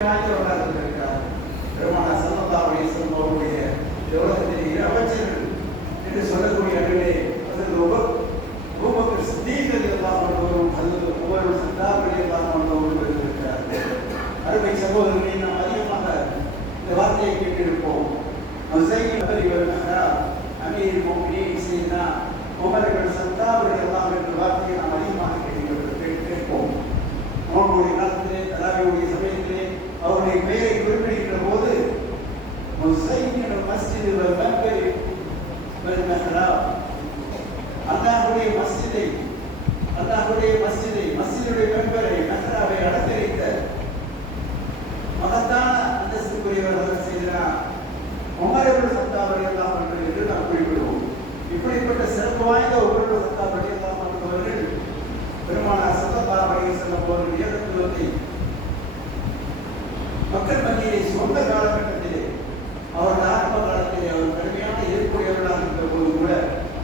இருக்கிறார். பெருமானார் ஸல்லல்லாஹு அலைஹி வஸல்லம் அவருடைய உலகத்திலே அமைச்சர்கள் என்று சொல்லக்கூடிய அளவிலே அபூபக்கர் சித்தீக் ரலியல்லாஹு அன்ஹுவும் ஹஜ்ரத் உமர் இப்னு கத்தாப் ரலியல்லாஹு அன்ஹுவும் இருக்கிறார்கள். அருமை சகோதரர்களே, நாம் அதிகமாக இந்த வார்த்தையை கேட்டிருப்போம். மஸையின் அபரிவல் அமீர் முஃமினீன் சையதுனா உமர் இப்னு கத்தாப் ரலியல்லாஹு என்ற வார்த்தையை நாம் அதிகமாக கேட்போம். நோன்புடைய காலத்திலே, தராவியுடைய சமயத்திலே அவருடைய பெயரை குறிப்பிடுகின்ற போது முஸையின் மஸ்ஜித் வல் மக்பரி வல் மிஹ்ராப், அல்லாஹ்வுடைய மஸ்ஜிதுடைய மெம்பரை மெஹ்ராபை அலங்கரித்த மகத்தான அந்தஸ்துக்குரியவர்கள் செய்தனா உமர் இப்னு கத்தாப் ரலியல்லாஹு அன்ஹு என்று நாம் குறிப்பிடுவோம். இப்படிப்பட்ட சிறப்பு வாய்ந்த உமர் இப்னு கத்தாப் ரலியல்லாஹு அன்ஹு அவர்கள் பெருமானார் ஸல்லல்லாஹு அலைஹி வஸல்லம் அவர்கள் ஏகத்துவத்தை மக்கள் மத்தியிலே சொந்த காலகட்டத்திலே அவர்கள் ஆரம்ப காலத்திலே அவர் கடுமையான எதிர்ப்புடையவர்களாக இருந்த போது கூட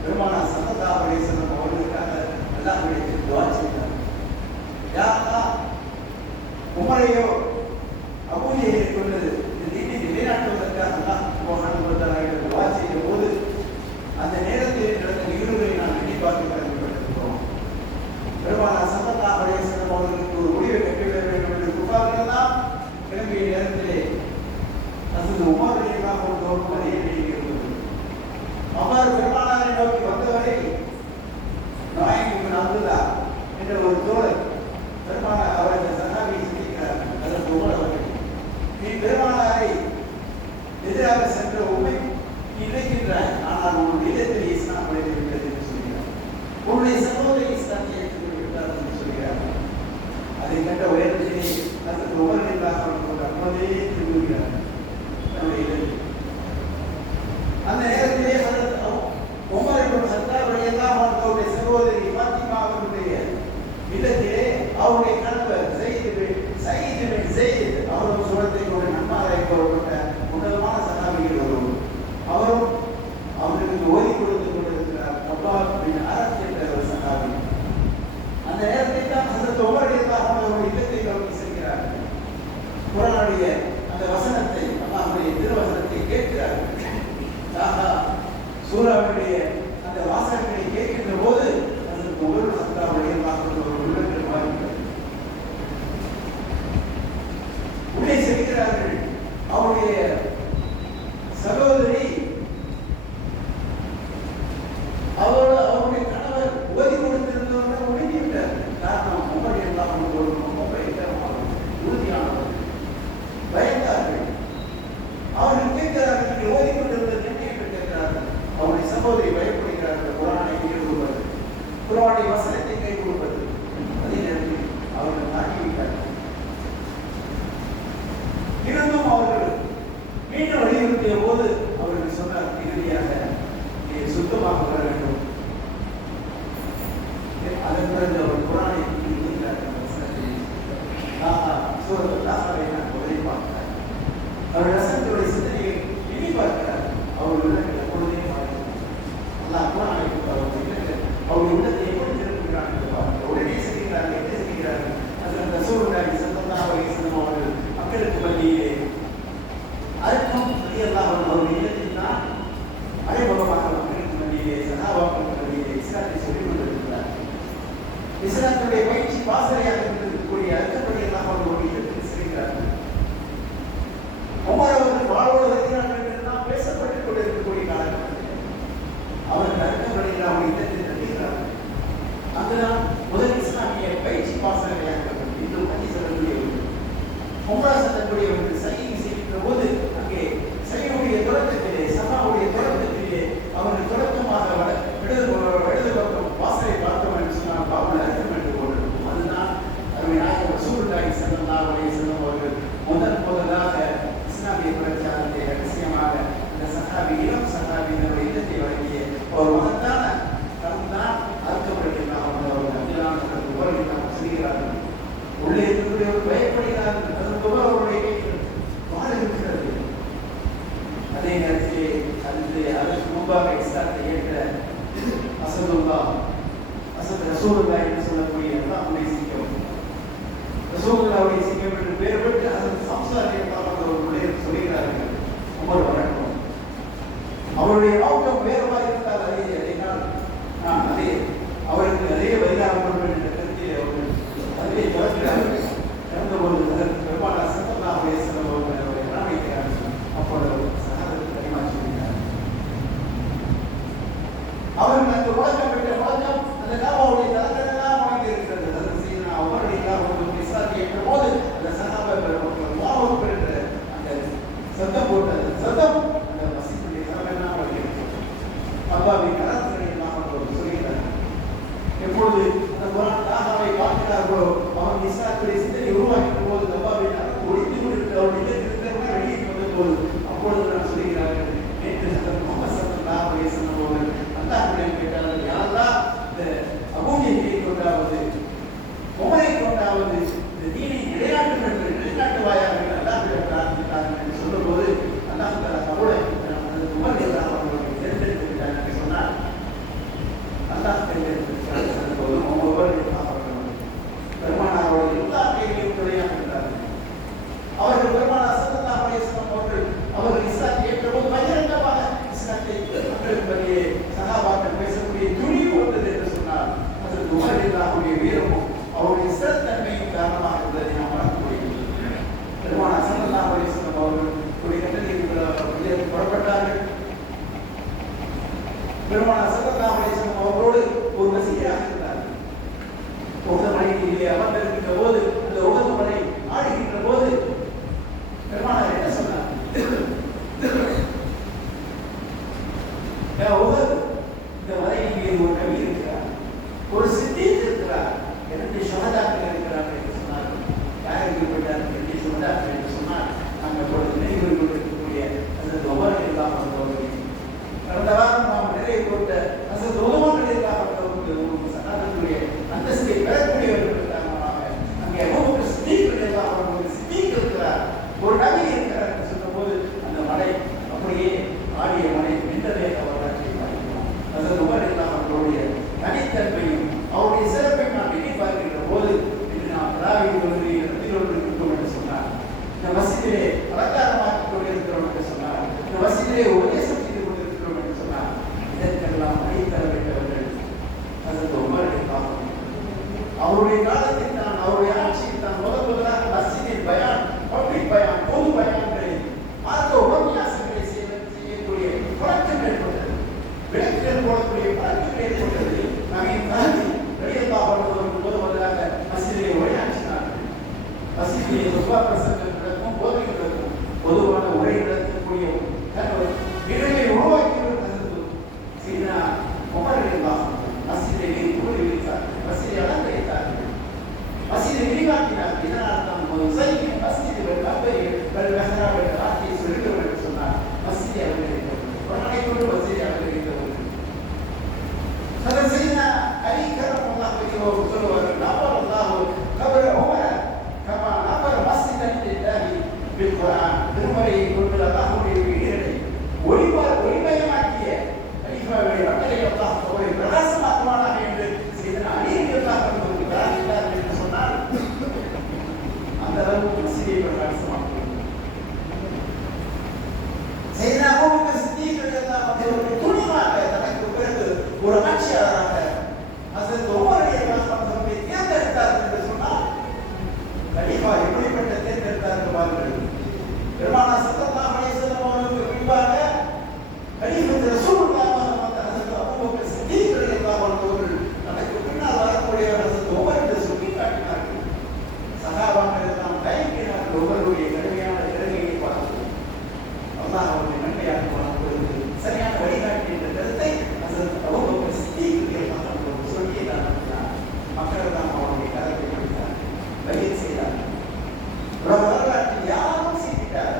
பெருமானார் ஸல்லல்லாஹு அலைஹி வஸல்லம் அவர்களுக்காக அல்லாஹ்விடத்தில் துஆ செய்தார். யா அல்லாஹ், உமரையோ அபூ ஜஹலை கொண்டது இந்த தீனை நிலைநாட்டுவதற்காக அல்லாஹ் சுப்ஹானஹு வ தஆலா துஆ செய்த போது அந்த நேரத்தில் நடந்த நிகழ்வுகளை நாம் எண்ணி பார்க்க கடமைப்பட்டிருக்கிறோம். பெருமானார் ஸல்லல்லாஹு அலைஹி வஸல்லம் அவர்களுக்கு ஒரு முடிவை கட்டிவிட வேண்டும் என்று குஃபார்களெல்லாம் கிளம்பிய நேரத்திலே ஹஜ்ரத் உமர் ரலியல்லாஹு அன்ஹு மதீனாவில் இருந்தது. அவர் பெருமானாரை நோக்கி வந்தவரை நாயிம் இப்னு அப்துல்லாஹ் என்ற ஒரு தோழர் பெருமானார் அவர்கள் சஹாபி சிந்திக்கிறார். ஹஜ்ரத் உமர் அவர்கள், நீ பெருமானாரை எதிராக சென்ற உண்மை நினைக்கின்றாய், ஆனால் உன்னுடைய இல்லத்தில் இஸ்லாம் விளைந்துவிட்டது என்று சொல்கிறார். உன்னுடைய சகோதரி இஸ்லாத்தை ஏற்றுக்கொண்டு விட்டார் என்று சொல்கிறார். அதை கண்ட உயர்ச்சியை ஹஜ்ரத் உமர் ரலியல்லாஹு அன்ஹு அப்படியே திரும்புகிறார் தன்னுடைய இல்லத்தில். அந்த நேரத்திலே ஹஜ்ரத் உமர் இப்னு கத்தாப் ரலியல்லாஹு அன்ஹுவுடைய சகோதரி ஃபாத்திமா அவர்களுடைய இல்லத்திலே அவருடைய கணவர் சயீத் பின் ஸைத் அவரும் சுரத்தை கொண்டு நன்மாராய் கூறப்பட்ட உன்னதமான சஹாபிகள் ஒருவர். அவரும் அவர்களுக்கு ஓதி கொடுத்து கொண்டிருக்கிறார். அப்பாஸ் பின் அரஸ் என்ற ஒரு சஹாபி. அந்த நேரத்தில் தான் ஹஜ்ரத் உமர் ரலியல்லாஹு அன்ஹுவுடைய இல்லத்தை நோக்கி செல்கிறார்கள். குர்ஆனுடைய அந்த வசனத்தை, அல்லாஹ்வுடைய திருவசனத்தை கேட்கிறார்கள். தாஹா சூராவுடைய அந்த வாசகங்களை கேட்கின்ற போது ஹஜ்ரத் உமர் ரலியல்லாஹு அன்ஹு ஒரு உள்ளத்தில் மாறிவிட்டது. உள்ளே செல்கிறார்கள். அவருடைய சகோதரி அவருடைய கணவர் ஓதி கொடுத்திருந்தவர்கள் ஒடுங்கிவிட்டார். காரணம் உமர் ரலியல்லாஹு அன்ஹு ரொம்ப பயங்கரமானவர், உறுதியானவர். பயந்தார்கள். அவர்கள் கேட்கிறார்கள், நீங்கள் ஓதி கொண்டிருந்த என்ன என்று கேட்கிறார்கள். அவருடைய சகோதரி பயப்படுகிறார்கள். குர்ஆனை கைகொள்வது, குர்ஆனுடைய வசனத்தை கைகொள்வது. அதே நேரத்தில் அவர்கள் தாக்கிவிட்டார்கள். இருந்தும் அவர்கள் மீண்டும் வலியுறுத்திய போது அவர்கள் சொன்னார், இறுதியாக சுத்தமாக வர வேண்டும். அதன் பிறகு அவர் குர்ஆனை சூரத்துல் தாஹாவை நான் முதலில் பார்க்கிறார். அவருடைய ரசத்துடைய சிந்தனையை எண்ணி பார்க்கிறார். அவருடைய உள்ளத்தில் எப்பொழுதே மாறுகிறது. அல்லாஹ் குர்ஆனை அவருடைய உள்ளத்தை எப்படி திருப்புகிறான் என்று பார்க்கிறார். உடனே செய்கிறார்கள். என்ன செய்கிறார்கள்? ஹஜ்ரத் ரசூலுல்லாஹி ஸல்லல்லாஹு அலைஹி வஸல்லம் அவர்கள் மக்களுக்கு மத்தியிலே அர்த்தம் ரலியல்லாஹு அன்ஹு அவருடைய இல்லத்தில் தான் மறைமுகமாக மக்களுக்கு மத்தியிலே சஹாபாக்களுக்கு மத்தியிலே இஸ்லாத்தை சொல்லிக் கொண்டிருக்கிறார். இஸ்லாத்துடைய பயிற்சி வாசலையாக இருக்கக்கூடிய அர்த்தம் ரலியல்லாஹு அன்ஹு அவருடைய இல்லத்தில் செல்கிறார்கள். உமர் அவர்கள் வாழ்வோடு வருகிறார்கள் என்று நாம் பேசப்பட்டுக் கொண்டிருக்கக்கூடிய காலகட்டத்தில் அவர்கள் அர்த்தம் ரலியல்லாஹு அன்ஹு இல்லத்தில் தங்குகிறார்கள். அங்குதான் முதல் இஸ்லாமிய பயிற்சி வாசலையாக இன்றும் கட்டி செல்லக்கூடியவர்கள் உம்ரா செல்லக்கூடியவர்கள் சையை செய்கின்ற போது அங்கே சையுடைய தொடக்கத்திலே, சமாவுடைய தொடக்கத்திலே அவர்கள் தொடக்கமாக இடது பக்கம் வாசலை பார்த்தோம் என்று சொன்னால் பாவல் அர்த்தம் என்று கொண்டிருக்கும். அதுதான் அருமை நாயகம் ரசூலுல்லாஹி ஸல்லல்லாஹு அலைஹி வஸல்லம் அவர்கள் முதலாக இஸ்லாமிய பிரச்சாரத்தை ரகசியமாக இந்த சஹாபி, இளம் சஹாபியினுடைய இல்லத்தை வழங்கிய ஒரு மகத்தான தன்தான் அர்த்தம் ரலியல்லாஹு அன்ஹு அவர்கள் அங்கெல்லாம் உபரிக்கலாம் செய்கிறார்கள். உள்ளே இருக்கக்கூடியவர் பயப்படுகிறார்கள். அவருடைய வாழ்கிறது. அதே நேரத்திலே அதற்கு முன்பாக இஸ்லாத்தை ஏற்ற அசத் ரசூலுல்லாஹி என்று சொல்லக்கூடிய அல்லாஹ்வுடைய சிங்கம், ரசூலுல்லாஹுடைய சிங்கம் என்று பெயர் பெற்று அதற்கு போது அப்பொழுது நான் சொல்கிறார்கள், நேற்று முகமது ஸல்லல்லாஹு அலைஹி வஸல்லம் அவர்கள் அல்லாஹ்விடம் கேட்டார்கள், யா அல்லாஹ், இந்த அபூஜஹலை கொண்டாவது உமரை கொண்டாவது இந்த தீனை நிலைநாட்டுவாயாக என்று அல்லாஹ்விடம் பிரார்த்தித்தார்கள் என்று சொல்லும்போது அல்லாஹ் தஆலா கபூலை உமர் ரலியல்லாஹு அன்ஹு அவர்களை தேர்ந்தெடுத்து விட்டார் என்று சொன்னார். அல்லாஹ் தேர்ந்தெடுத்து போது உமர் பெருமானார் அவர்கள் எல்லா கைகளையும் துணையாக இருந்தார்கள். அவர்கள் பெருமானார் ஸல்லல்லாஹு அலைஹி வஸல்லம் அவர்கள் இஸ்லாத்தை ஏற்றபோது பகிரங்கமாக இஸ்லாத்தை மக்களுக்கு பற்றிய சஹாபாக்கள் பேசக்கூடிய துணிவு வந்தது என்று சொன்னார். அதற்கு உமர் ரலியல்லாஹுடைய வீரமும் அவருடைய சிறத்தன்மையும் காரணமாக இருந்ததை நாம் பார்க்க முடியும். பெருமானார் ஸல்லல்லாஹு அலைஹி வஸல்லம் அவர்கள் கட்டளைக்கு புறப்பட்டார்கள். பெருமானார் ஸல்லல்லாஹு அலைஹி வஸல்லம் அவர்களோடு ஒரு வசீகராக இருந்தார்கள். உஹது மலையிலே அமர்ந்திருக்கின்ற போது, அந்த உஹது மலை ஆடுகின்ற போது பெருமானார் என்ன சொன்னார்? இந்த மலையின் மீது ஒரு நபி இருக்கிறார், ஒரு சித்தீக் இருக்கிறார், 2 ஷஹதாக்கள் இருக்கிறார்கள் என்று சொன்னார்கள். யார் இருக்கிறார்கள்? 2 ஷஹதாக்கள் என்று சொன்னால் நாம் எப்பொழுது நினைவு கொண்டிருக்கக்கூடிய ஹஸரத் உமர் ரலியல்லாஹு அன்ஹு அவர்கள். கடந்த வாரம் நாம் நிறைய போட்ட ஹஸரத் உமர் ரலியல்லாஹு அன்ஹு அவர்களுடைய சஹாதத்துடைய அந்தஸ்தை பெறக்கூடியவர்கள் காரணமாக அங்கே அபூபக்கர் சித்தீக் ரலியல்லாஹு அன்ஹு சித்தீக் இருக்கிறார், ஒரு நபி இருக்கிறார் என்று சொன்னபோது அந்த மலை அப்படியே ஆடிய மலை நின்றதே வரலாற்றை பார்க்கிறோம். ஹஸரத் உமர் ரலியல்லாஹு அன்ஹுடைய தனித்தன்மையும் அவருடைய சிறப்பை நாம் எண்ணி பார்க்கின்ற போது இன்று நாம் தராவீஹ் தொழுகையை நடத்தி கொண்டிருக்கிறோம் என்று சொன்னார். இந்த மஸ்ஜிதிலே அலங்காரமாக்கிக் கொண்டிருக்கிறோம் என்று சொன்னார். இந்த மஸ்ஜிதிலே உபதேசம் செய்து கொண்டிருக்கிறோம் என்று சொன்னார். இதற்கெல்லாம் அடித்தர வேண்டவர்கள் ஹஸரத் உமர் ரலியல்லாஹு அன்ஹு. அவருடைய காலத்தில் தான், அவருடைய ஆட்சியில் தான் முதலாக மஸ்ஜிதில் பயான், பப்ளிக் பயான், பொது பயான்களை, மார்க்க உபன்யாசங்களை செய்யக்கூடிய பழக்கம் ஏற்பட்டது. விளக்குகள் போடக்கூடிய பழக்கம் ஏற்பட்டது. நவீன் காந்தி ரலியல்லாஹு அன்ஹு முதலாக மஸ்ஜிதிலே உரையாற்றினார்கள். மஸ்ஜிதிலே துவா பிரசங்கம் நடக்கும், போதனை நடக்கும், பொதுவான உரை நடத்தக்கூடிய நிலையை உருவாக்கியவர் சையதுனா உமர் ரலியல்லாஹு அன்ஹு. மஸ்ஜிதிலே கூடி வைத்தார்கள், மஸ்ஜிதை அலங்கரித்தார்கள், மஸ்ஜிதை விரிவாக்கினார்கள். இதனால் தான் முஸல்லிம் மஸ்ஜிதில் கபையில் மெஹராப் என்ற வார்த்தையை சொல்லுகிறோம் என்று சொன்னார். மஸ்ஜிதை அலங்கரித்தவர்கள், குர்ஆனை கொண்டு மஸ்ஜிதை அலங்கரித்தவர்கள். அதன் சையதுனா அலி கரமல்லாஹு வஜஹு சொல்லுவார்கள், நபர் அல்லாஹு கபர உமர் கமா நபர் மஸ்ஜிதன் லில்லாஹி பில் குர்ஆன். திருமறையை கொண்டு அல்லாஹ்வுடைய வீடுகளை ஒளிமயமாக்கிய கலீஃபாவை வட்டலை அல்லாஹ் அவரை பிரகாசமாக்குவானாக என்று சையதுனா அலி ரலியல்லாஹு அன்ஹு பிரார்த்தித்தார்கள் என்று சொன்னால் அந்த அளவுக்கு மஸ்ஜிதை பிரகாசமாக்குவார். சையதுனா அபூபக்கர் சித்தீக் ரலியல்லாஹு அன்ஹு துணிவாக தனக்கு பிறகு ஒரு ஆட்சியாளராக ஹஸரத் உமர் ரலியல்லாஹு அன்ஹுவை தேர்ந்தெடுத்தார்கள் என்று சொன்னால் கலீஃபா எப்படிப்பட்ட தேர்ந்தெடுத்தார்கள் பாருங்கள். பெருமானார் ஸல்லல்லாஹு அலைஹி வஸல்லம் அவர்களுக்கு பின்பாக கலீஃபத்து ரசூலுல்லாஹ் ஹஸரத் அபூபக்கர் சித்தீக் ரலியல்லாஹு அன்ஹு அவர்கள் தனக்கு பின்னால் வரக்கூடிய ஹஸரத் உமர் என்று சொல்லி காட்டினார்கள். சஹாபாக்கள் எல்லாம் தயங்கினார்கள். உமருடைய கடுமையான திறமையை பார்த்து அல்லாஹ் அவருடைய நன்மையாக பார்க்கிறது சரியான வழிகாட்டி என்ற கருத்தை ஹஸரத் அபூபக்கர் சித்தீக் ரலியல்லாஹு அன்ஹு சொல்லியதாக மக்கள் எல்லாம் அவருடைய கருத்தை கொடுத்தார், வழியில் செய்தார். வரலாற்றில் யாரும் செய்திட்டார்,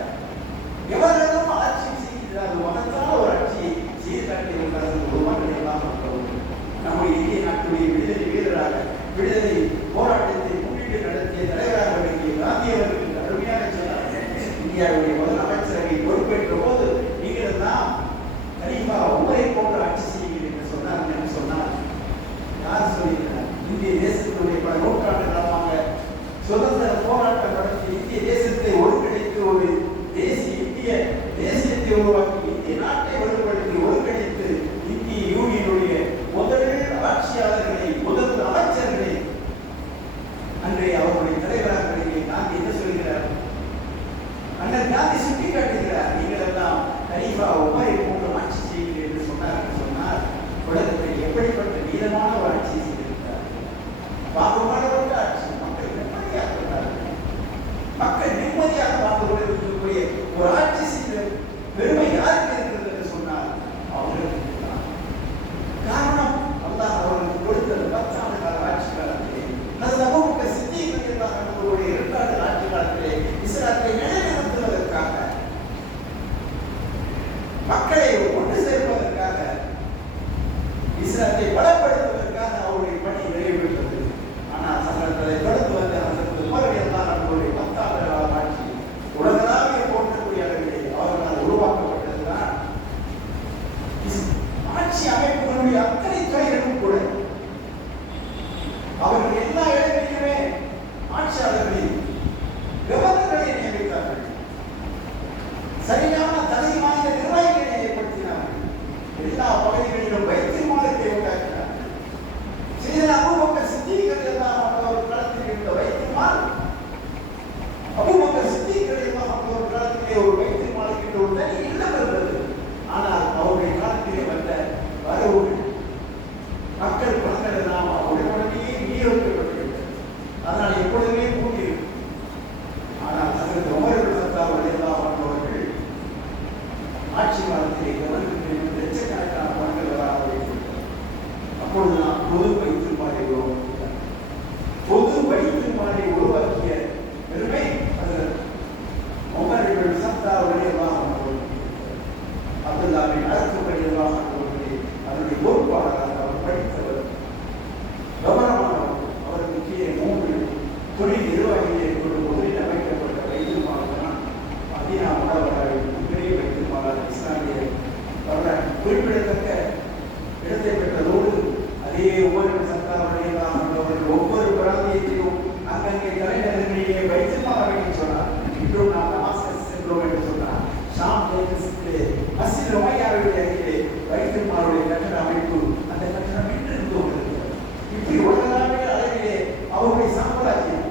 எவர்களும் ஆட்சி செய்கிறார்கள். மகத்தான ஒரு ஆட்சியை செய்து காட்டியிருக்கிறார்கள் உமர் ரலியல்லாஹு அன்ஹு. நம்முடைய இந்திய நாட்டுடைய விடுதலை வீரராக, விடுதலை போராட்டத்தை முன்னிட்டு நடத்திய தலைவராக விளங்கிய காந்தி அவர்களுக்கு அருமையாக சொன்னார்கள். இந்தியாவுடைய முதல் அமைச்சரவை பொறுப்பேற்ற போது நீங்கள் தான் கலீஃபா உமரை போன்று ஆட்சி செய்கிறீர்கள் என்று சொன்னார்கள் என்று சொன்னார். யார் சொல்லியிருக்கிறார்? இந்திய தேசத்தினுடைய பல நூற்றாண்டு காலமாக சுதந்திர போராட்டம் நடத்தி இந்திய தேசத்தை ஒருங்கிணைத்து ஒரு இந்திய தேசியத்தை உருவாக்கி இந்திய நாட்டை வலுப்படுத்தி ஒருங்கிணைத்து இந்திய யூனியனுடைய முதல் ஆட்சியாளர்களை, முதல் அமைச்சர்களை அன்றைய அவருடைய தலைவராக விளங்கிய காந்தி என்ன சொல்கிறார்? அண்ணன் காந்தி சுட்டி காட்டுகிறார், நீங்கள் எல்லாம் கலீஃபா உமரை போன்று ஆட்சி செய்கிறீர்கள் என்று சொன்னார். உலகத்தில் எப்படிப்பட்ட நீளமான ஒரு ஆட்சி செய்திருக்கிறார். பாகுபாடப்பட்ட ஆட்சி. மக்கள் நிம்மதியாக வாழ்ந்து கொண்டிருக்கக்கூடிய ஒரு ஆட்சி செய்த பெருமை யாருக்கு இருக்கிறது என்று சொன்னால் அவர்களுக்கு தான். காரணம் அல்லாஹ் அவர்களுக்கு கொடுத்த 10 ஆண்டு கால ஆட்சி காலத்திலே, அது அபூபக்கர் சித்தீக் ரலியல்லாஹு அன்ஹுவுடைய 2 ஆண்டு ஆட்சி காலத்திலே இஸ்லாத்தை நிலைநிறுத்துவதற்காக சரியான தகுதி வாய்ந்த நிர்வாகிகளை ஏற்படுத்தினார்கள். எல்லா பகுதிகளிலும் வைத்திய மாநிலத்தை உண்டாக்கினார். சில அபூபக்கர் சித்திகள் எல்லாம் ஒரு காலத்தில் இருந்த வைத்தியமால் அபூபக்கர் சித்திகள் எல்லாம் ஒரு காலத்திலே ஒரு வைத்திய மாநிலத்தில் ஒரு தனி இல்லம் இருந்தது. ஆனால் அவருடைய காலத்திலே வந்த வரவுகள் மக்கள் பணங்கள் எல்லாம் உடனடியே விநியோகிக்கப்பட்டுவிட்டது. அதனால் எப்பொழுதுமே கூட்டியிருக்கும். ஆனால் அதற்கு உமர்கள் சத்தாவர்கள் எல்லாம் அவர்கள் ஆட்சி காலத்திலே கவர்மெண்ட் லட்சக்கணக்கான பணங்கள் வர ஆரம்பித்துவிட்டது. அப்பொழுது நாம் பொது வைத்தியமாலை உருவாக்கினார். பொது வைத்தியமாலை உருவாக்கிய பெருமை அது உமர்கள் சத்தாவர்கள் எல்லாம் அப்துல்லாவின் அறுப்புப்படி எல்லாம் அவருடைய பொறுப்பாளராக அவர் படித்தவர், கவனமானவர். அவருக்கு கீழே 3 துணை நிர்வாகிகளை கொண்டு முதலில் அமைக்கப்பட்ட வைத்தியமாளர் மதீனா முனவ்வராவில் பெரிய வைத்தியமாளர் இஸ்லாமிய வரலாற்று குறிப்பிடத்தக்க இடத்தை பெற்றதோடு அதே ஒவ்வொரு சத்தாவர்கள் ஒவ்வொரு பிராந்தியத்திலும் அங்கங்கே தலைநகர்களிலே வைத்தியமாளர் வைக்க சொன்னார். இன்றும் நாம் டமாஸ்கஸ் சென்றோம் என்று சொன்னார். ஷாம் தேசத்திலே மஸ்ஜித் உமையாவுடைய அருகிலே வைத்தியமாளருடைய கட்டட அமைப்பு, அந்த கட்டடம் இன்று இருந்து கொண்டிருக்கிறது. இப்படி உலகளாவிய அளவிலே அவருடைய சாம்ராஜ்யம்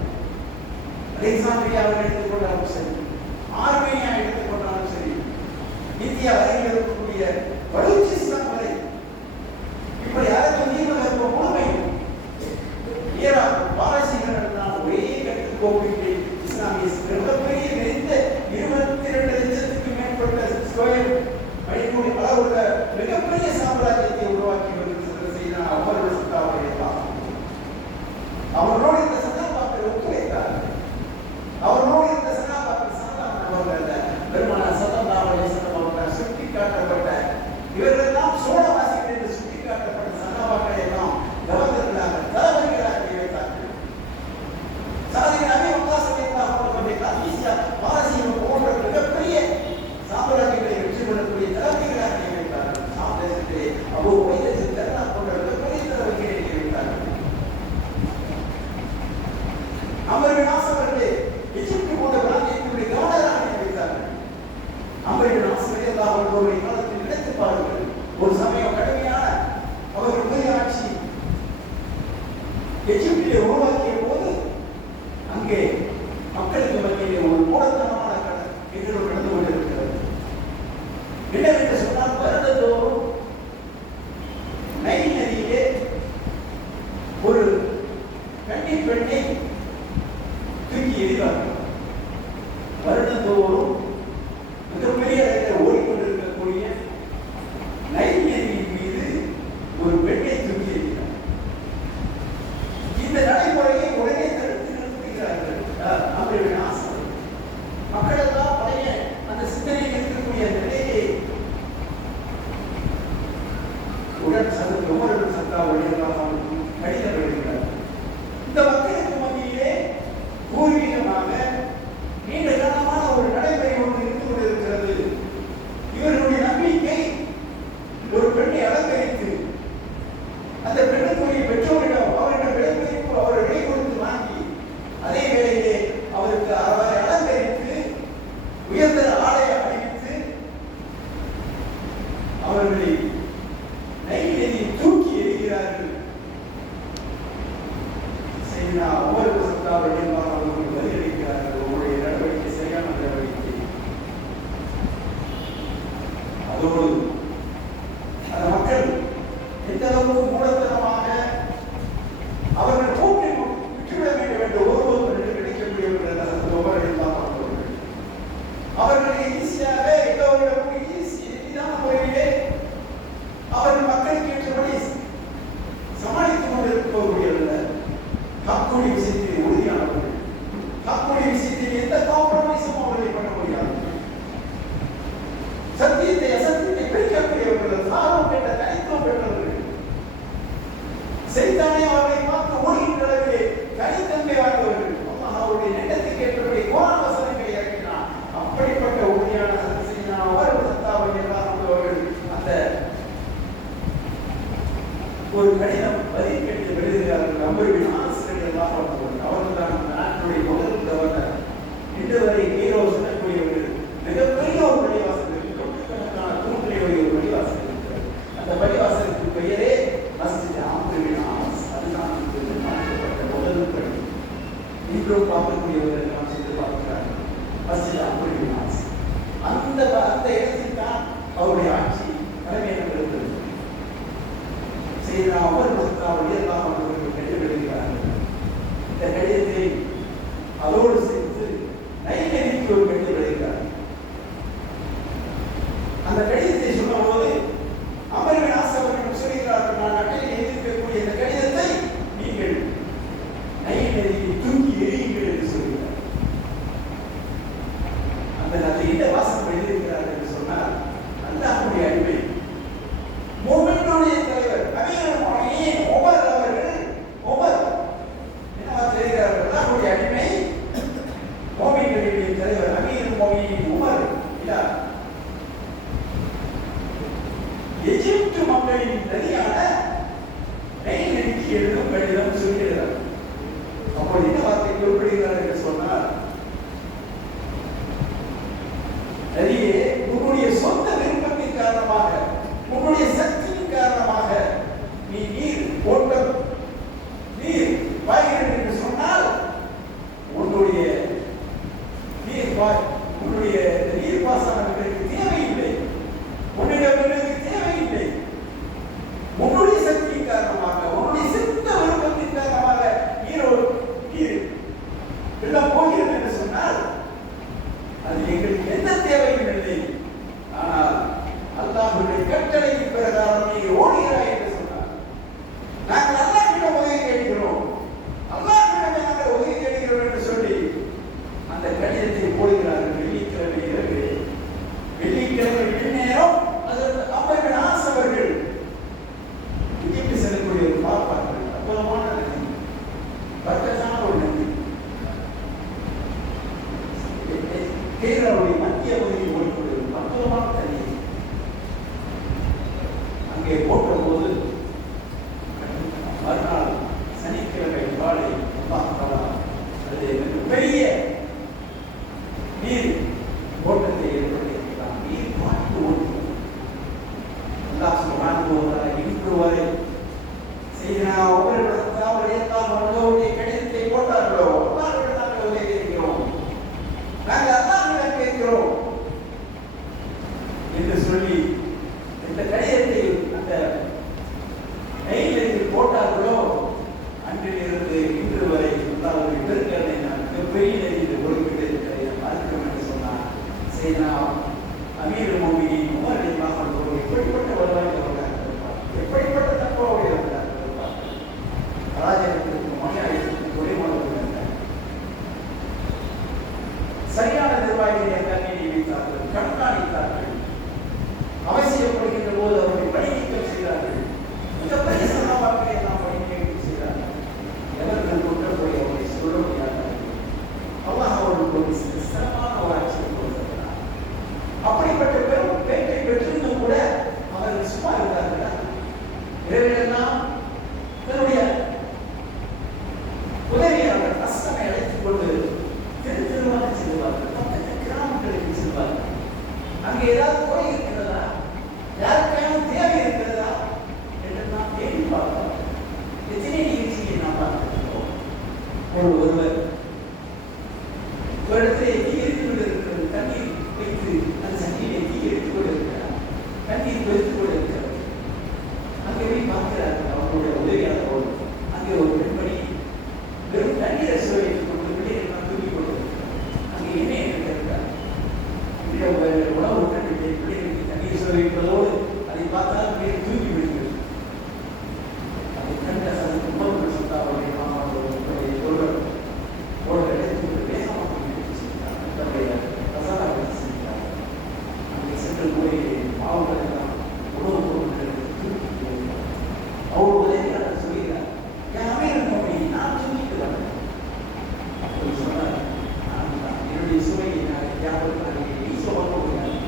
அலெக்சாந்திரியாவை எடுத்துக்கொண்டாலும் சரி, ஆர்மேனியா எடுத்துக்கொண்டாலும் சரி, இந்தியா அருகில் இருக்கக்கூடிய பலூச்சிஸ்தான் வரை இப்படி அரபு நீர்மகத்துவ முழுமை ஈராக் பாரசீகர்கள் ஒரே கட்டுக்கோப்பிலே இஸ்லாமிய மிகப்பெரிய நிறைந்த 22 லட்சத்துக்கு மேற்பட்ட ஸ்கொயர் மைல் அளவுள்ள மிகப்பெரிய சாம்ராஜ்யத்தை உருவாக்கி வருகின்ற செய்த அவர்கள் சத்தாவர்கள் எல்லாம் அவர்களோடு இந்த சந்தாபாக்கள் ஒத்துழைத்தார்கள். அவர்களோடு இந்த சந்தாபாக்கள் சாதாரணவர்கள் பெருமான சந்தாபாவை சந்தாபாக்கள் சுட்டி காட்டப்பட்ட இவர்களெல்லாம் சோழவாசிகள் என்று சுட்டி காட்டப்பட்ட சந்தாபாக்களை எல்லாம் கவர்னர்களாக தளபதிகளாக வைத்தார்கள். சாதிகளாக பாரசீகம் போன்ற மிகப்பெரிய சாம்ராஜ்யங்களை வெற்றி கொள்ளக்கூடிய தளபதிகளாக நியமித்தார்கள். சாம்ராஜ்யத்திலே அபூ உபைதா ஜர்ரா போன்ற மிகப்பெரிய தளபதிகளை நியமித்தார்கள். அமர் நாசவர்களே எகிப்து போன்ற பிராந்தியத்தினுடைய கவர்னராக நியமித்தார்கள். அமர் நாசவர்கள் எல்லாம் அவர்களுடைய காலத்தில் நினைத்து பாருங்கள். ஒரு சமயம் கடுமையான அவர்களுடைய ஆட்சி எகிப்திலே உருவாக்கிய போது அங்கே மக்களுக்கு மத்தியிலே ஒரு மூடத்தனமான நிகழ்வு நடந்து கொண்டிருக்கிறது. என்னவென்று சொன்னால், வருடந்தோறும் நைல் நதியிலே ஒரு கன்னி பெண்ணை தூக்கி எறிவார்கள். வருடந்தோறும் மிகப்பெரிய இடத்தில் ஓடிக்கொண்டிருக்கக்கூடிய நைல் நதியின் மீது ஒரு பெண்ணை தூக்கி எறிகிறார். இந்த நடைமுறையை உடனே தடுத்து நிறுத்துகிறார்கள். அவர்களுடைய ஆசை மக்கள் எல்லாம் பழைய அந்த சிந்தனையில் இருக்கக்கூடிய நிலையை உடன் சதற்கு உமர்கள் சத்தாவர்கள் கடிதம் எழுதுகிறார். இந்த மக்களுக்கு மத்தியிலே பூர்வீகமாக நீண்ட காலமான ஒரு நடைமுறை ஒன்று இருந்து கொண்டிருக்கிறது. இவர்களுடைய நம்பிக்கை ஒரு பெண்ணை அலங்கரித்து அந்த பெண்ணுக்குரிய பெற்றோரிடம் அவரிடம் விளைவிப்பு அவரை விலை கொடுத்து வாங்கி அதே வேளையிலே அவருக்கு அவரை அலங்கரித்து உயர்ந்த ஆடை அணிவித்து அவர்களை நைலில் தூக்கி எறிகிறார்கள். ஒவ்வொரு சத்தாவர்கள் அவர்கள் பதிலளிக்கிறார்கள். உங்களுடைய நடவடிக்கை சரியான நடவடிக்கை. அதோடு அந்த மக்கள் எந்த அளவுக்கு மூலத்தனமாக அவர்கள் போக்கை விட்டுவிட வேண்டும் என்று ஒருவருக்கு கிடைக்கக்கூடியவர்கள் அவர்களை ஈஸியாக எல்லோரிடமும் எளிதான முறையிலே அவர்கள் மக்களுக்கு ஏற்றபடி சமாளித்துக் கொண்டிருப்பவர்கள் ஹக்குடைய விஷயத்தில் உறுதியானவர்கள். ஹக்குடைய விஷயத்தில் எந்த காம்ப்ரமைஸும் அவர்களை பண்ண முடியாது. சத்தியத்தை அசத்தியத்தை பிரிக்கக்கூடியவர்கள், சாரம் பெற்ற தனித்துவம் பெற்றவர்கள். செய்தானே அவர்களை பார்த்து ஓடுகின்ற அளவிலே தனித்தன்மை வாழ்ந்தவர்கள். அவருடைய நெட்டத்துக்கு ஏற்றபடி குர்ஆன் வசனங்களை இறக்கினார். அப்படிப்பட்ட உறுதியான அவர்கள் சத்தாவர்கள் அந்த ஒரு கடிதம் பதில் கடிதம் எழுதுகிறார்கள். அமர்வின் ஆசிரியர் எல்லாம் அவர்கள் தான் நாட்டுடைய முதல் கவர்னர். இன்று வரை ஹீரோ சொல்லக்கூடியவர்கள் மிகப்பெரிய ஒரு அம்புலிமாஸ். அந்த இடத்தில் தான் அவருடைய ஆட்சி தலைமையிடம் இருக்கிறது. செய்தா அவர் எல்லாம் அவர்களுக்கு கடிதம் எழுதுகிறார்கள். இந்த கடிதத்தை அதோடு சேர்த்து நைல் நதிக்கு ஒரு கடிதம் எழுதுகிறார்கள். அந்த கடிதத்தை சொன்னபோது அமர்வின் ஆசவர்கள் சொல்கிறார்கள், நான் நட்டையில் எழுதியிருக்கக்கூடிய இந்த கடிதத்தை நீங்கள் நைல் நதியை தூக்கி எறியுங்கள் என்று சொல்கிறார். அந்த இந்த வாசகம் எழுதியிருக்கிறார் என்று சொன்னால் அல்லாஹ்வுடைய அடிமை மோமின்களுடைய தலைவர் அமீர் மோமின் உமர் அவர்கள் என்ன தெரிகிறார்கள்? அல்லாஹ்வுடைய அடிமை மோமின்களுடைய தலைவர் அமீர் மோமின் உமர் எகிப்து மக்களின் நதியான நைல் நதிக்கு எழுதும் கடிதம் சொல்கிறார். அப்போது என்ன வார்த்தை குறிப்பிடுகிறார் என்று சொன்னால், நதியே, உன்னுடைய சொந்த விருப்பத்தின் காரணமாக, உன்னுடைய சக்தியின் காரணமாக நீ நீர் பாய்கிறது என்று சொன்னால் உன்னுடைய நீர் பாசனம் எங்களுக்கு தேவையில்லை, உன்னிடம் எங்களுக்கு தேவையில்லை. உன்னுடைய சக்தியின் காரணமாக, உன்னுடைய சித்த விருப்பத்தின் காரணமாக நீர் எல்லாம் போகிறது என்று சொன்னால் அது எங்களுக்கு எந்த தேவையும் இல்லை. ஆனால் அல்லாஹ்வுடைய கட்டளைக்கு பிரகாரம் நீர் ஓடுகிறாய் என்று சொன்னார். நாங்கள் அல்லாஹ்விடம் உதவி கேட்கிறோம், அல்லாஹ்விடமே நாங்கள் உதவி கேட்கிறோம் என்று சொல்லி அந்த கடிதத்தை போடுகிறார்கள். வெள்ளிக்கிழமை இரவு, வெள்ளிக்கிழமை நேரம் அமர்வின் ஆசவர்கள் எகிப்து செல்லக்கூடிய ஒரு பார்ப்பார்கள். அற்புதமான நதி, பக்கத்தான ஒரு நதி. கேரளாவுடைய மத்திய பகுதியில் ஓடிக்கொண்டு அற்புதமான தண்ணி. அங்கே போட்ட போது மறுநாள் சனிக்கிழமை காலை அது பெரிய நீர் ஓட்டத்தை ஏற்படுத்தியிருக்கிறார். நீர் பாட்டு ஓடுகிறது. அல்லாஹ் சுப்ஹானஹு வ தஆலா இன்று வரை செய்தனா அவர்களுடைய கடிதத்தை போட்டார்களோ, அல்லாஹ்விடம் நாங்கள் உதவி கேட்கிறோம், நாங்கள் அல்லாஹ்விடம் கேட்கிறோம் என்று சொல்லி இந்த கடிதத்தை அந்த நைல் நதியில் போட்டார்களோ, அன்றிலிருந்து இன்று வரை அல்லாஹ்வுடைய பெருங்கருணை பெரிய நதியில் ஒழுங்கிட்டு பார்க்கிறோம் என்று சொன்னார். செய்தனா அமீர் மோமினின் உமர் ரலியல்லாஹு அன்ஹு எப்படிப்பட்ட வருவாய்ந்தவர்களாக இருப்பார், எப்படிப்பட்ட தக்குவாவுடையவர்களாக இருப்பார். ராஜ்யத்திற்கு மணியாயத்திற்கு தொழில்மானவர்கள் சரியான நிர்வாகிகளை தன்னை நியமித்தார்கள், கண்காணித்தார்கள். அவசியப்படுகின்ற போது அவர்களை பணி நீக்கம் செய்தார்கள். மிகப்பெரிய சகாபாக்களை எல்லாம் பணி நீக்கம் செய்தார்கள். எவர்கள் கொண்டு போய் அவர்களை சொல்ல முடியாதார்கள். அல்லாஹ் அவர்களுக்கு ஒரு சிறப்பான ஒரு ஆட்சியை கொடுத்திருக்கிறார். அப்படிப்பட்ட பெரும் பேட்டை பெற்றிருந்தும் கூட அவர்கள் சும்மா இருந்தார்களா? இரவிலெல்லாம் தன்னுடைய உதவியாளர் அஸ்லமை அழைத்துக் கொண்டு திருவாக செல்வார்கள், பக்கத்து கிராமங்களுக்கு செல்வார்கள். அங்கே ஏதாவது குறை இருக்கிறதா, யாருக்காவது தேவை இருக்கிறதா என்று நாம் தேடி பார்ப்போம். எத்தனை நிகழ்ச்சியை நாம் பார்த்திருக்கிறோம். ஒருவர் ஒரு இடத்திலே தீ எரித்துக் கொண்டிருக்கிறது, தண்ணீர் வைத்து அந்த சட்டியிலே தீ எரித்துக் கொண்டிருக்கிறார், தண்ணீர் கொதித்துக் கொண்டிருக்கிறது. அங்கே போய் பார்க்கிறார்கள் அவர்களுடைய உதவியாளரோடு. அங்கே ஒரு பெண்மணி வெறும் தண்ணீரை சுவைத்துக் கொண்டு பிள்ளைகள் தூக்கி கொண்டிருக்கிறார். அங்கே என்ன இருக்கிறார்? உணவு உடனே பிள்ளைகளுக்கு தண்ணீர் சுவைப்பதோடு அதை பார்த்தால் பிள்ளைகள் தூக்கி விடுகிறது. அதை கண்ட உணவு சொந்தா அவருடைய மாமாவுடைய ஒருவர் எடுத்துக்கொண்டு வேகமாக தன்னுடைய ரசாயன செஞ்சார். அங்கே சென்று போய் மாவுகள் எல்லாம் உணவு பொருட்கள் தூக்கி போகிறார். அவர் உதவியாளர் சொல்கிறார், என் அமீர் மோமின் நான் தூக்கிட்டு வரேன். அப்படி சொன்னார், என்னுடைய சுவையை நான் யாரும் நீ சொல்ல முடியாது.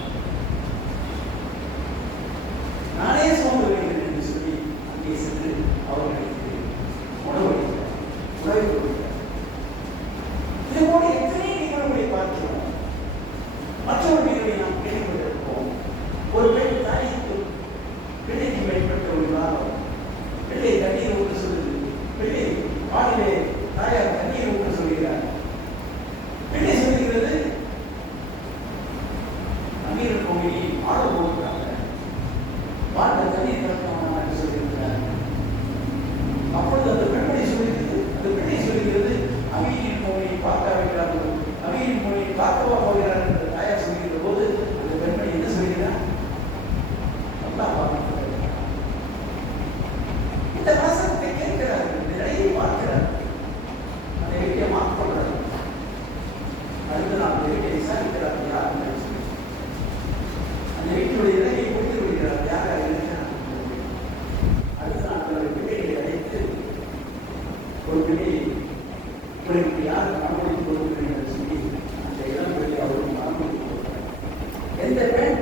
எந்த பெண்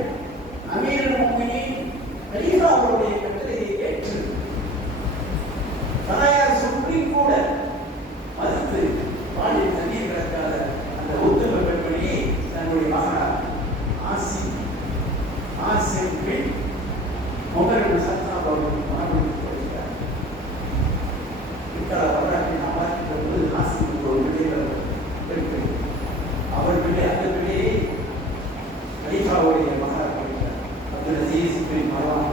அமீருல் முஃமினீன் கலீஃபா அவருடைய கட்டளையை ஏற்று தாயார் சொல்லி கூட மறுத்து பாலில் தண்ணீர் கிடக்காத அந்த உத்தம பெண்மணியை தன்னுடைய மகனார் ஆசிம் பெண் உமர் சத்தான் அவர்கள் மனமுடித்து வருகிறார். இக்கால வரலாற்றின் அமர்ந்த போது ஆசிமுக்கு ஒரு பிள்ளை அவர் பிள்ளை அந்த பிள்ளையை கலீஃபாவுடைய மகனார் படித்தார். அப்துல் அசீஸ் பின் மர்வான்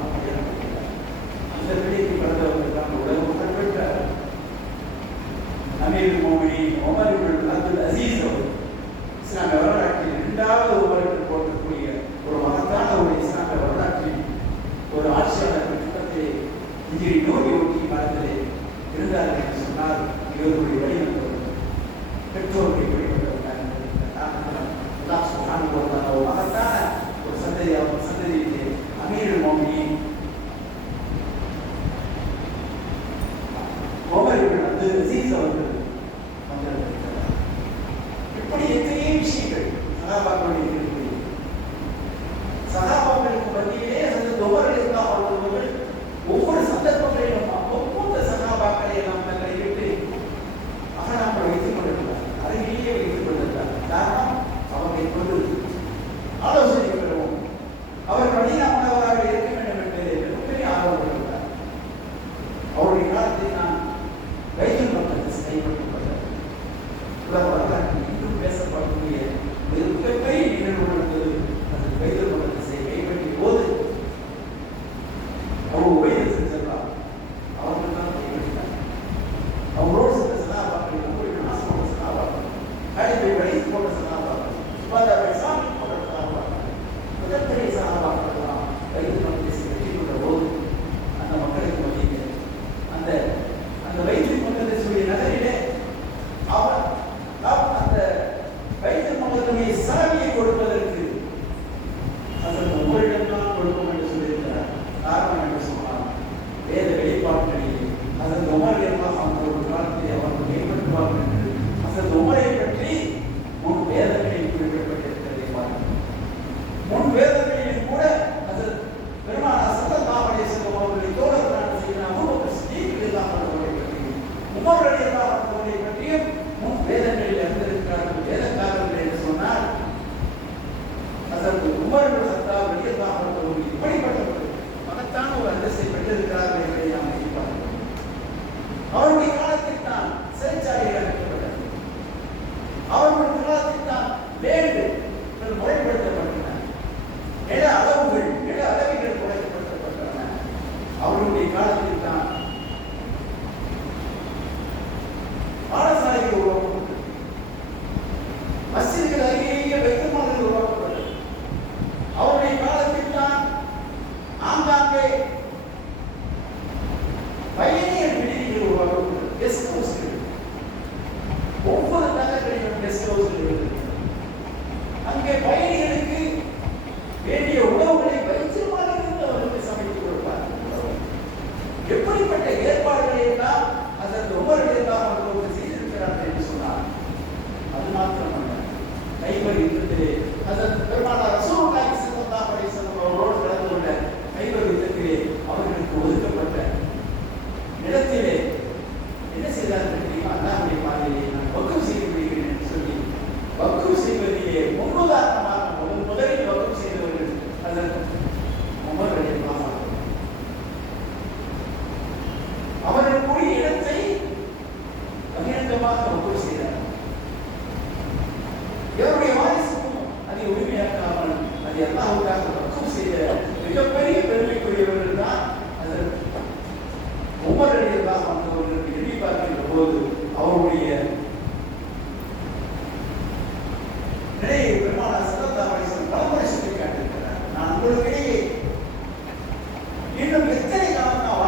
அந்த பிள்ளைக்கு பிறந்தவர்கள் தான் உலக புகழ்பெற்ற அமீருல் முஃமினீன் உமர் இப்னு அப்துல் அசீஸ் அவர்கள். இஸ்லாமிய வரலாற்றில் இரண்டாவது உமருக்கு போற்றக்கூடிய ஒரு மகத்தான ஒரு இஸ்லாமிய வரலாற்றில் ஒரு ஆட்சியாளர் குற்றத்தை இதிரி நோய் ஒட்டி காலத்திலே இருந்தார்கள் என்று சொன்னால் இவர்களுடைய வழிவந்தவர்கள் பெற்றோருடைய வழிவந்தவர்கள் ஒரு மகத்தான ஒரு சந்ததியிலே அமீருல் முஃமினீன் உமர் இப்னு அப்துல் அசீஸ் அவர்கள் வந்திருக்கிறார். இப்படி எத்தனையோ விஷயங்கள் சகாபாக்களுடைய சகாபாக்களுக்கு மத்தியிலே அந்த உமர் ரலியல்லாஹு அன்ஹு அவர்கள் ஒவ்வொரு சந்தர்ப்பங்களிலும் ஒவ்வொரு சகாபாக்களை நாம் தங்களை விட்டு அகலாமல் வைத்துக் கொண்டிருக்கிறார். அருகிலேயே வைத்துக் கொண்டிருக்கிறார். காரணம் அவர்களை கொண்டு ஆலோசனை பெறவும் அவர் மதீனா முனவராக இருக்க வேண்டும் என்பதை மிகப்பெரிய ஆர்வம் கொண்டிருக்கிறார். அவருடைய காலத்தில் நான் பைத்துல் மக்தஸ் கைப்பற்றப்பட்டது. உலக வரலாற்றில் இன்றும் பேசப்படக்கூடிய மிகப்பெரிய நிகழ்வு நடந்தது. அது பைத்துல் மக்தஸை கைப்பற்றிய போது அவர் உபயோக சென்றார். அவர்கள் தான் கைப்பற்றினார். அவரோடு சென்ற சகாபாக்கள் நம்முடைய நாசமான சகாபாக்கள் காயத்தை வளைத்து போன்ற சகாபாக்கள் சுபாதாவை சாமி போன்ற சகாபாக்கள் மிகப்பெரிய சகாபாக்கள் எல்லாம் பைத்துல் மக்தஸை வெற்றி கொண்ட போது அந்த மக்களுக்கு மத்தியிலே அந்த பைத்துல் மக்தஸுடைய நகரிலே அவர் அந்த பைத்துல் மக்தஸுடைய சாவியை கொடுப்பதற்கு அதற்கு உங்களிடம்தான் கொடுக்கும் என்று சொல்லியிருக்கிறார். காரணம் என்று சொன்னால் வேத வெளிப்பாடுகளில் அதற்கு உமர் எல்லாம் அந்த ஒரு காலத்தை அவர்கள் மேம்படுத்துவார்கள் என்று அதற்கு உமரை பற்றி முன் வேதங்களில் குறிப்பிடப்பட்டிருக்கிறதை பார்க்கிறோம். முன் வேதங்களில் கூட அதற்கு பெருமானார் ஸல்லல்லாஹு அலைஹி வஸல்லம் அவர்களை தோழர்களான செய்த அபூபக்கர் சித்தீக் ரலியல்லாஹு அன்ஹு அவர்களை பற்றியும் உமர் ரலியல்லாஹு அன்ஹு அவர்களை பற்றியும் முன் வேதங்களில் அறிந்திருக்கிறார்கள். வேதக்காரர்கள் என்று சொன்னால் அதற்கு உமர் இப்னு கத்தாப் ரலியல்லாஹு அன்ஹு அவர்கள் இப்படிப்பட்ட ஒரு மகத்தான ஒரு அந்தஸ்தை பெற்றிருக்கிறார்கள் என்பதை நாம் எதிர்பார்க்கிறோம். அவருடைய காலத்தில் தான் சிறைச்சாலைகள் அமைக்கப்பட்டது. அவருடைய காலத்தில் தான் வேண்டு முறைப்படுத்தப்பட்டன. நில அளவிகள் குறைப்படுத்தப்பட்டன. அவருடைய காலத்தில் தான் பாடசாலைகள் உருவாக்கப்பட்டது. மஸ்ஜிதுகள் அருகேயே பைத்துல் மக்தஸ் உருவாக்கப்பட்டது. அவருடைய காலத்தில் தான் ஆங்காங்கே பயணியர் விடுதிகள் உருவாக்கப்பட்டது. கெஸ்ட் ஹவுஸ்கள் ஒவ்வொரு நகரங்களிலும் கெஸ்ட் ஹவுஸ்கள் இருந்தது. அங்கே பயணிகளுக்கு வேண்டிய உணவுகளை வைத்தியமானவர்கள் அவர்களுக்கு சமைத்து கொடுப்பார்கள். எப்படிப்பட்ட ஏற்பாடுகளை எல்லாம் அதற்கு உமர் ரலியல்லாஹு அன்ஹு அவர்கள் செய்திருக்கிறார்கள் என்று சொன்னார். அது மாத்திரமல்ல, கைபர் யுத்தத்திலே அதற்கு பெருமானார் ரசூலுல்லாஹி ஸல்லல்லாஹு அலைஹி வஸல்லம் அவர்களோடு கலந்து கொண்ட கைபர் யுத்தத்திலே அவர்களுக்கு ஒதுக்கப்பட்ட நிலத்திலே என்ன செய்தார்கள் தெரியுமா? அல்லாஹ்வுடைய பாதையிலே நான் வக்ஃப் செய்ய விடுகிறேன் என்று சொல்லி வக்ஃப் செய்வதிலே முன்னுதாரணமாக முதலில் வக்ஃப் செய்தவர்கள் அதற்கு உமர் ரலியல்லாஹு அன்ஹு. அவர்களுக்குரிய இடத்தை பகிரங்கமாக வக்ஃப் செய்தார். இவருடைய வாரிசுக்கும் அதை உரிமையாக்காமல் அதை அல்லாஹ்வுக்காக வக்ஃப் செய்த மிகப்பெரிய பெருமைக்குரியவர்கள் தான் அதற்கு உமர் ரலியல்லாஹு அன்ஹு அவர்களுக்கு எண்ணி பார்க்கின்ற போது அவருடைய நிலையை பெருமானார் ஸல்லல்லாஹு அலைஹி வஸல்லம் பலமுறை சொல்லி காட்டியிருக்கிறார். நான் உங்களுக்கிடையே இன்னும் எத்தனை காலம் நான்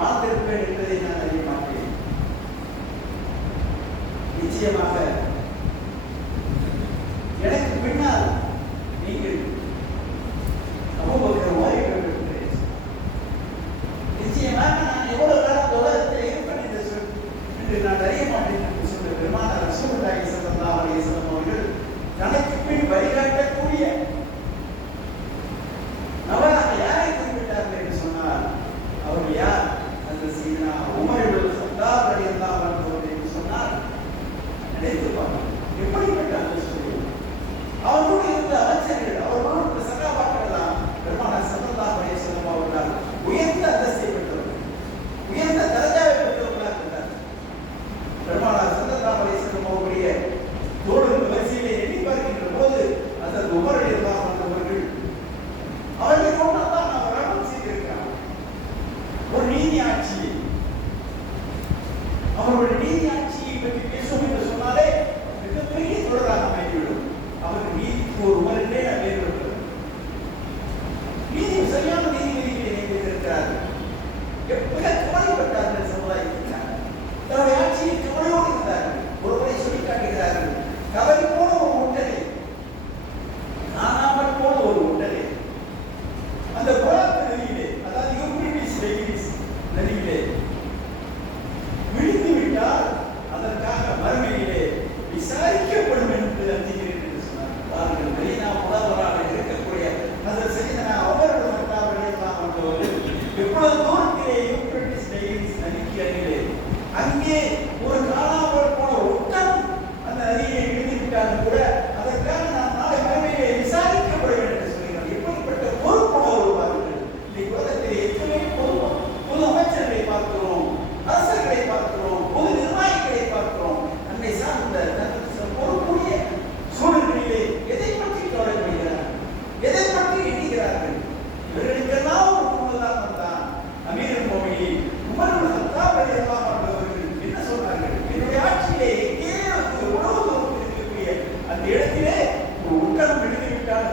வாழ்ந்திருப்பேன் என்பதை நான் அறிய மாட்டேன். நிச்சயமாக எனக்கு பின்னால் நீங்கள் அபூபக்கர் ஓய்வு பெற்றிருக்கிறேன்.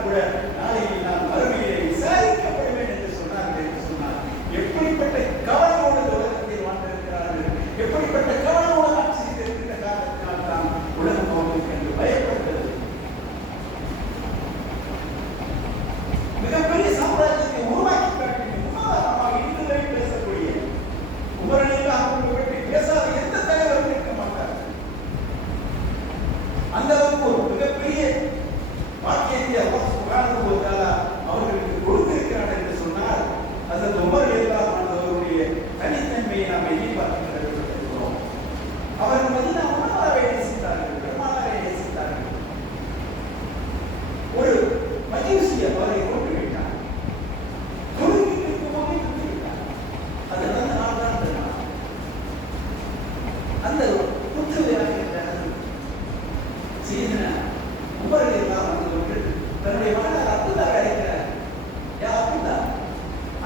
கூட நாளைக்கு நான் மறுமையிலே விசாரிக்கப்படுவேன் என்று சொன்னார்கள் என்று சொன்னார். எப்படிப்பட்ட கவலையோடு உலகத்தில் வாழ்ந்திருக்கிறார்கள், எப்படிப்பட்ட கவலையோடு ஆட்சி செய்திருக்கின்ற காரணத்தினால் தான் உலகம் அவர்களுக்கு என்று பயப்படுகிறது. மிகப்பெரிய சாம்ராஜ்யத்தை உருவாக்கி காட்டிய உதாரணமாக இன்று வரை பேசக்கூடிய உமரணிக்காக பற்றி பேசாத எந்த தலைவரும் இருக்க மாட்டார். அந்த அளவுக்கு ஒரு மிகப்பெரிய வாக்கியத்தை அவர்களுக்கு கொடுத்திருக்கிறார் என்று சொன்னால் அது உமர் அவருடைய தனித்தன்மையை நாம் எதிர்பார்த்து இருக்கிறோம். அவர்கள் மதீனா முனவராவை நேசித்தார்கள், பெருமானாரை நேசித்தார்கள். ஒரு மஜூசி அவரை கொண்டு விட்டார், தொழுகிட்டு இருக்கும்போதே கொண்டு விட்டார். அது நடந்த நாள் தான் அந்த நாள். அந்த குற்றவாளியாக செய்த உமர் தன்னுடைய மகனார் அப்துல்லாவை அழைக்கிறார். யா அப்துல்லா,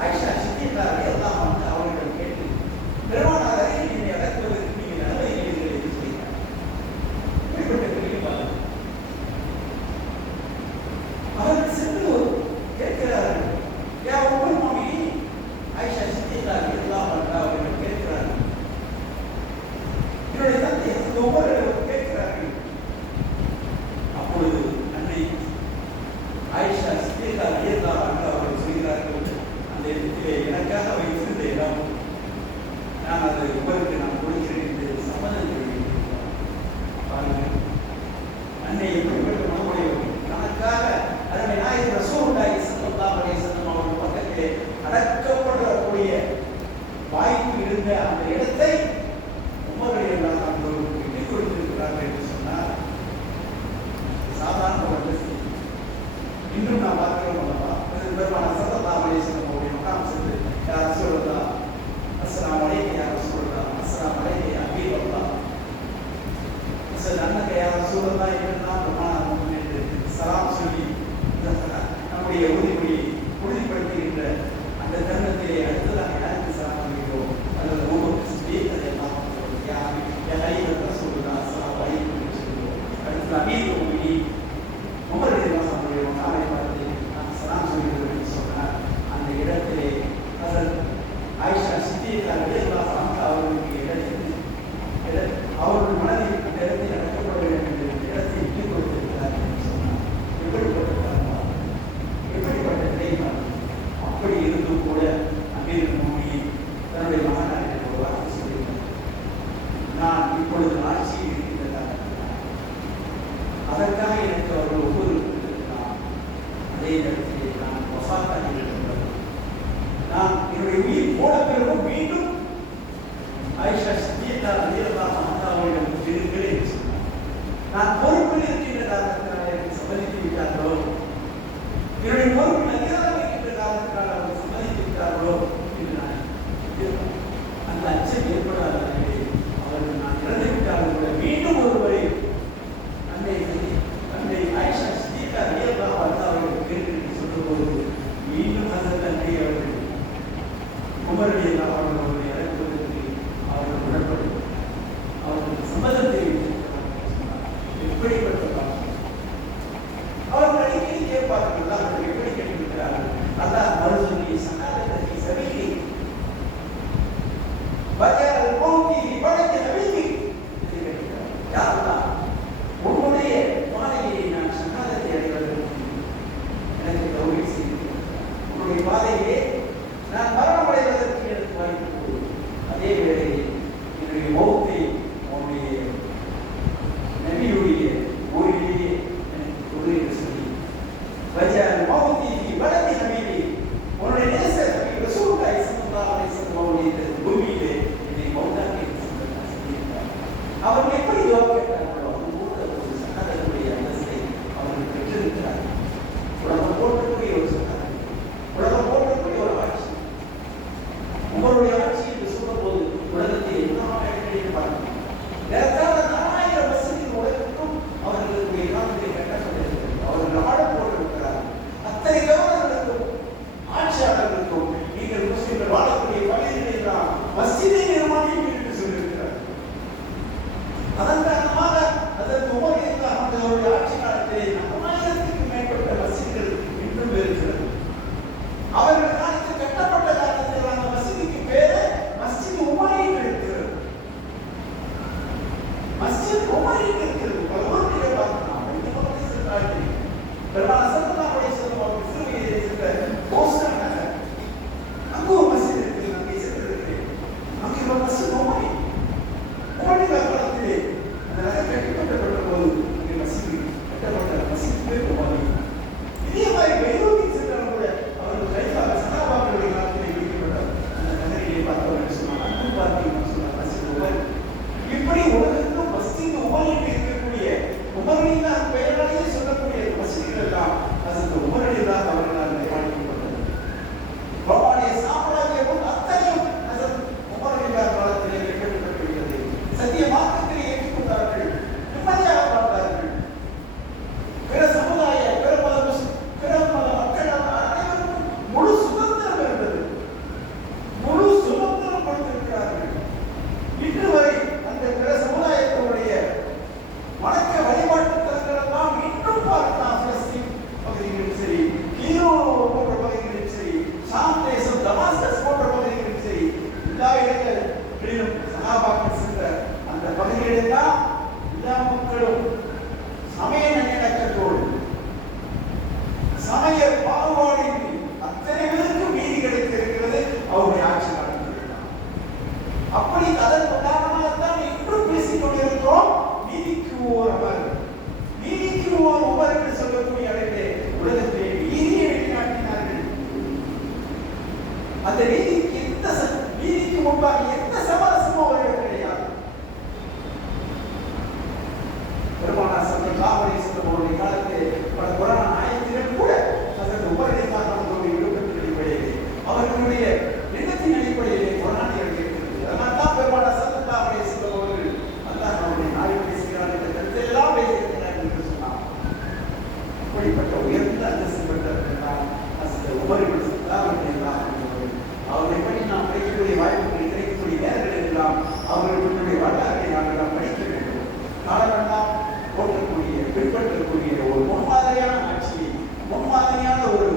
ஆயிஷா சித்தியல்லா ரலியல்லாஹு அன்ஹா அவர்களிடம் கேட்டு பெருமானார் அருகில் என்னை அழைப்பதற்கு நீங்கள் அனுமதிக்கிறீர்கள் என்று சொல்கிறார். இப்படிப்பட்ட பிரிவாக அவர்கள் சென்று கேட்கிறார்கள். யா உம்முல் முஃமினீன், ஆயிஷா சித்தியல்லா ரலியல்லாஹு அன்ஹா அவர்களிடம் கேட்கிறார்கள். என்னுடைய தந்தை உமரிடம் கேட்கிறார்கள். அப்பொழுது அன்னை ஆயிஷா சித்தியல்லா ரலியல்லாஹு அன்ஹா அவர்கள் சொல்கிறார்கள், அந்த இடத்திலே எனக்காக வைத்திருந்த இடம் நான் அதை உமருக்கு நான் கொடுக்கிறேன் என்று சம்மதம் தெரிவித்திருக்கிறார். பாருங்கள், அன்னை எப்படிப்பட்ட மனமுடையவர்கள். தனக்காக அதனை நாயகம் ரசூலுல்லாஹி ஸல்லல்லாஹு அலைஹி வஸல்லம் அவர்கள் பக்கத்திலே அடக்கப்படக்கூடிய வாய்ப்பு இருந்த அந்த இடத்தை உமரையெல்லாம் அவர்களுக்கு விட்டுக் கொடுத்திருக்கிறார்கள் என்று சொன்னார். சாதாரண ஒரு இன்றும் நாம் பார்க்கிறோம் அல்லவா, பெருமான ஸல்லல்லாஹு அலைஹி வஸல்லம் அவருடைய மகாம் சென்று யா ரசூலல்லாஹ் அஸ்ஸலாமு அலைக்கும் யா ரசூலல்லாஹ் அஸ்ஸலாமு அலைக்கும் யா ஹபீபல்லாஹ் அன்னக யா ரசூலல்லாஹ் என்றெல்லாம் பெருமானார் என்று சலாம் சொல்லி நம்முடைய உறுதிப்படுத்துகின்ற அந்த தருணத்திலே அடுத்ததாக யாருக்கு சலாம் சொல்கிறோம் அல்லது ஒவ்வொரு ஸ்பீக்கரையெல்லாம் யா ஹபீப் ரசூலுல்லாஹ் அஸ்ஸலாமு அலைக்கும் என்று சொல்கிறோம். அடுத்து அமீர் முஃமினீன் உமர் ரலியல்லாஹு அன்ஹு அவரை பார்த்து நான் சலாம் சொல்கிறேன் என்று சொன்னார். அந்த இடத்திலே ஆயிஷா சித்தியல்லா ரலியல்லாஹு அன்ஹா அவர்களுக்கு அவர்கள் மனதில் அந்த இடத்தில் அடக்கப்பட வேண்டும் என்ற இடத்தை விட்டுக் கொடுத்திருக்கிறார் என்று சொன்னார். எப்படிப்பட்ட நிலைமை. அப்படி இருந்தும் கூட அமீர் முஃமினீன் தன்னுடைய மகனாரிடம் ஒரு வார்த்தை சொல்லியிருந்தார். நான் இப்பொழுது ஆட்சியில் இருக்கின்றதாக அதற்காக எனக்கு அவர்கள் ஒவ்வொரு அதே நேரத்திலே நான் வஃபாத்தாகி இருக்கின்றேன். நான் என்னுடைய உயிர் போன பிறகு மீண்டும் ஆயிஷா சித்தியல்லா ரலியல்லாஹு அன்ஹா அவர்களிடம் திரும்புகிறேன் என்று சொன்னார். நான் பொறுப்பில் இருக்கின்ற காரணத்தினால் எனக்கு சம்மதித்து விட்டார்களோ, என்னுடைய பொறுப்பில் அதிகாரம் இருக்கின்ற காரணத்தினால் அவர்கள் சம்மதித்து விட்டார்களோ என்று நான் அந்த அச்சம் ஏற்படாத அவர்கள் நான் இறந்து விட்டார்கள் கூட மீண்டும் ஒருவரை அன்னை ஆயிஷா சித்தியல்லா ரலியல்லாஹு அன்ஹா அவர்கள் கேட்டு சொல்லும்போது மீண்டும் அந்த அன்னை அவர்கள் உமர் ரலியல்லாஹு அன்ஹு அவர்களை அழைப்பதற்கு அவர்கள் உடன்பட்டு அவர்கள் சம்மதம் தெரிவித்திருக்கிறார்கள். எப்படிப்பட்ட அவர்கள் அடிக்கடி கேட்பார்கள், அவர்கள் எப்படி கேட்டிருக்கிறார்கள். அல்லாஹ் மறுசொல்லி சனாதனத்தை சபீலி வஜல் மௌதி வலஜ நபீதி யா அல்லாஹ், உன்னுடைய பாதையை நான் சனாதனத்தை அடைவதற்கு எனக்கு தௌஃபீக் செய்திருக்கிறார். உன்னுடைய பாதையிலே நான் மரணமடைவதற்கு எனக்கு வாய்ப்பு கொடு. அதே வேளையில் என்னுடைய மௌத்தை உன்னுடைய நபியுடைய ஊரிலேயே எனக்கு கொடு என்று சொல்லி வஜல் மௌதி வலஜ நபீதி உன்னுடைய நேச நபி ரசூலுல்லாஹி ஸல்லல்லாஹு அலைஹி வஸல்லம் அவருடைய பூமியிலே என்னை மௌத்தாக்கி சொல்லியிருக்கிறார். அவர்கள் எப்படி துஆ கேட்டார்களோ அதுபோல ஒரு சனாதனுடைய அந்தஸ்தை அவர்கள் பெற்றிருக்கிறார்கள். உலகம் போற்றக்கூடிய ஒரு சனாதன், உலகம் போற்றக்கூடிய ஒரு ஆட்சி. உங்களுடைய ஆட்சி என்று சொல்லும்போது உலகத்தில் எல்லா இடங்களிலும் பார்க்கணும். ஏறத்தாழ 4000 வசதிகள் உலகத்துக்கும் அவர்களுடைய காலத்தை கட்டப்பட்டிருக்கிறது. அவர்கள் நாடு போட்டிருக்கிறார்கள். சமய பாகுபாடின்றி அத்தனை பேருக்கும் நீதி கிடைத்திருக்கிறது அவருடைய ஆட்சி காலத்தில். அப்படி அதன் உதாரணமாகத்தான் இன்றும் பேசிக் கொண்டிருக்கிறோம். நீதிக்கு ஓர் அமர், நீதிக்கு ஓர் உமர் என்று சொல்லக்கூடிய அளவிலே உலகத்திலே நீதியை வெளிநாட்டினார்கள். அந்த நீதிக்கு நீதிக்கு முன்பாக எந்த சமரசமும் அவர்கள் கிடையாது. பெருமானார் ஸல்லல்லாஹு அலைஹி வஸல்லம் அவருடைய காலத்திலே பல குர்ஆன் ஆயத்துகள் கூட அதற்கு உமருடைய காரணத்தோடு விருப்பத்தின் அடிப்படையிலே அவர்களுடைய எண்ணத்தின் அடிப்படையிலே குர்ஆனை எழுதியிருக்கிறது. அதனால் தான் பெருமானார் ஸல்லல்லாஹு அலைஹி வஸல்லம் அவர்கள் அல்லாஹ் அவருடைய நாவில் பேசுகிறார் என்ற கருத்தெல்லாம் பேசியிருக்கிறார்கள் என்று சொன்னார். அப்படிப்பட்ட உயர்ந்த அந்தஸ்து பெற்றவர்கள் அந்த உமர் இப்னு ஸல்லாஹ் ரலியல்லாஹு அன்ஹு அவர்களை பற்றி நாம் படிக்கக்கூடிய வாய்ப்புகள் கிடைக்கக்கூடிய நேரங்கள் எல்லாம் அவர்களுடைய வரலாற்றை நாங்கள் படிக்க வேண்டும். காலமெல்லாம் போற்றக்கூடிய பின்பற்றக்கூடிய ஒரு முன்மாதிரியான ஆட்சியை, முன்மாதிரியான ஒரு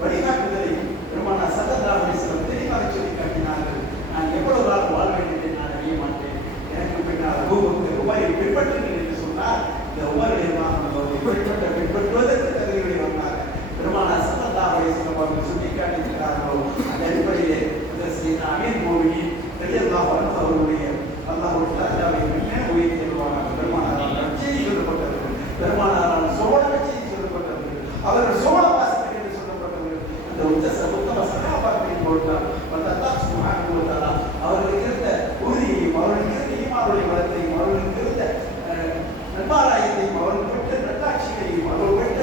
வழிகாட்டுதலை பெருமானார் ஸல்லல்லாஹு அலைஹி வஸல்லம் தெளிவாக சொல்லி காட்டினார்கள். நான் எவ்வளவு காலம் வாழ வேண்டும் என்று நான் அறிய மாட்டேன். எனக்கு பின்னால் அபூபக்கர் உமரை பின்பற்றுங்கள் என்று சொன்னார். இந்த உமர் பின்பற்றுவதற்கு தகுதிகளை வந்தாங்க. பெருமானார் ஸல்லல்லாஹு அலைஹி வஸல்லம் அவர்கள் சுட்டிக்காட்டியிருக்கிறார்களோ அந்த அடிப்படையிலே அமீர் மோமினின் ரலியல்லாஹு அன்ஹு அவருடைய அல்லாஹ்வுடைய தஆலாவை என்ன உயர்த்தி வருவாங்க. பெருமானாரால் நற்செய்தி சொல்லப்பட்டவர்கள், பெருமானாரால் சோழ நற்செய்தி சொல்லப்பட்டவர்கள், அவர்கள் சோழ வாசிகள் என்று சொல்லப்பட்டவர்கள். அந்த உத்தம சகாபாக்களின் பொருட்டால் அல்லாஹ் சுப்ஹானஹு வ தஆலா அவர்களுக்கு இருந்த உறுதியையும் அவர்களுக்கு இருந்த ஈமானுடைய பலத்தையும் அவர்களுக்கு இருந்த நன்மாராயத்தையும் அவர்கள் பெற்ற நல்லாட்சிகளையும் அவர்கள் பெற்ற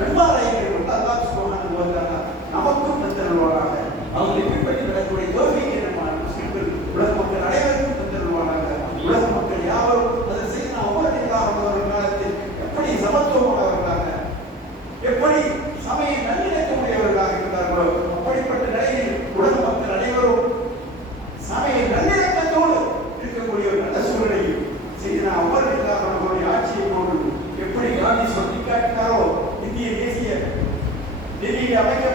நன்மாராயங்களையும் அல்லாஹ் சுப்ஹானஹு வ தஆலா நமக்கும் தந்தருள்வாராக. அவங்களை பின்பற்றி நடக்கக்கூடிய தோல்விக்கு நம்ம முஸ்லிம்கள் உலக மக்கள் அனைவருக்கும் தந்தருள்வாராக. உலக மக்கள் யாவரும் அதை செய்து அவர்கள் காலத்தில் எப்படி சமத்துவமானவர்களாக, எப்படி சமய நல்லிணக்கமுடையவர்களாக இருந்தார்களோ அப்படிப்பட்ட நிலையில் உலக மக்கள் அனைவரும் சமய நல்லிணக்கத்தோடு இருக்கக்கூடிய ஒரு நல்ல சூழலையும் செய்து அவர்களுடைய ஆட்சியை கொண்டு எப்படி காந்தி சுட்டிக்காட்டினாரோ இந்திய தேசிய டெல்லியில் அமைக்க